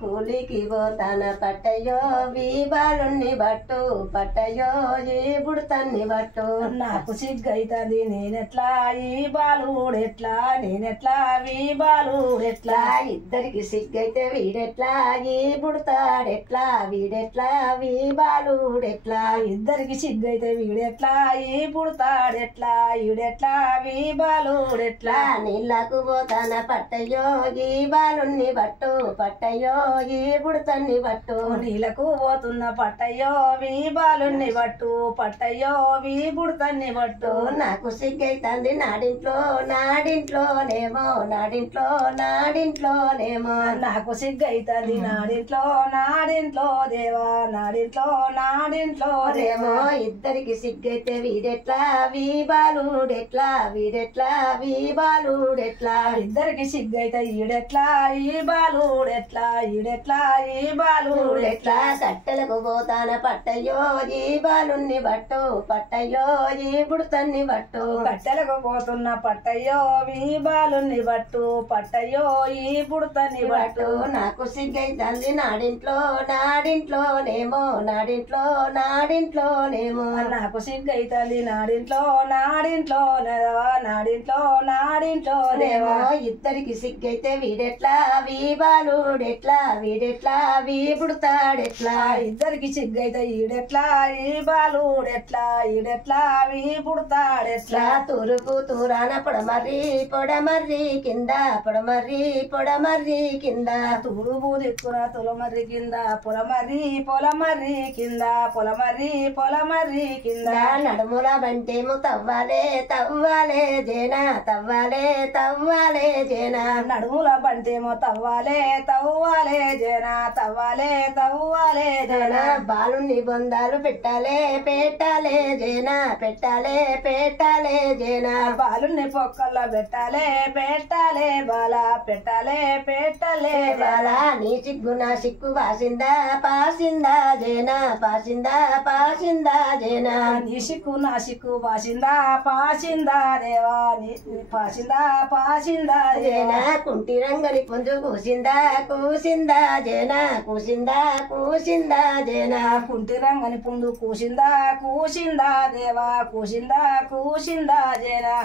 కూలికి పోతాన పట్టయో వీబాలున్ని బట్టు పట్టయో ఈ బుడతన్ని బట్టు నాకు సిగ్గైతుంది నేనెట్లా ఈ బాలుడెట్లా నేనెట్లా వీబాలుడెట్లా ఇద్దరికి సిగ్గైతే వీడెట్లా ఈ బుడతాడెట్లా వీడెట్లా వీబాలుడెట్లా ఇద్దరికి సిగ్గైతే వీడెట్లా ఈ పుడతాడెట్లా ఈడెట్లా వీబాలుడెట్లా నీళ్ళకు పోతాన పట్టయో ఈ బాలున్ని బట్టు పట్టయో ఈ బుడతన్ని బట్టు నీళ్ళకు పోతున్న పట్టయ్యో వీబాలుని బట్టు పట్టయ్యో వీబుడతన్ని బట్టు నాకు సిగ్గైతుంది నాడింట్లోనేమో నాడింట్లోనేమో నాకు సిగ్గైతుంది నాడింట్లో దేవా నాడింట్లో ఏమో ఇద్దరికి సిగ్గైతే వీడెట్లా వీబాలుడెట్లా వీబాలుడెట్లా ఇద్దరికి సిగ్గైతే ఈడెట్లా ఈ బాలుడెట్లా ఈడెట్లా ఈ బాలుడెట్లా కట్టెలకు పోతాన పట్టయ్యో ఈ బాలున్ని బట్టు పట్టయ్యో ఈ బుడతన్ని బట్టు కట్టెలకు పోతున్న పట్టయ్యో వీబాలుని బట్టు పట్టయ్యో ఈ పుడతని బట్టు నాకు సిగ్గైతుంది నాడింట్లోనేమో నాకు సిగ్గైతుంది నాడింట్లో నేమో ఇద్దరికి సిగ్గైతే వీడెట్లా వీబాలుడెట్లా వీబుడతాడెట్లా ఇద్దరికి సిగ్గైతే ఈడెట్లా ఈ బాలుడెట్లా ఈడెట్లా వీబుడతాడెట్లా తూరుపు తూరాన పొడమర్రి కింద పొడమర్రి కింద తూరుపు దిక్కున తులమర్రి కింద పొలమర్రి కింద నడుముల బంటేమో తవ్వాలే జేనా నడుముల బంటేమో తవ్వాలే జేనా బాలుని బొందాలు పెట్టాలే జేనా బాలుని పొక్కల్లో పెట్టాలే బాలా పెట్టాలే బాలా నీ సిగ్గు నా సిగ్గు పాసిందా జేనా నీ సిక్కు నా సిక్కు పాసిందా దేవా పాసిందా జేనా కుంటి రంగని పుంజు కూసిందా జేనా జేనా కుంటి రంగని పుండు కూసిందా దేవా కూసిందా జేనా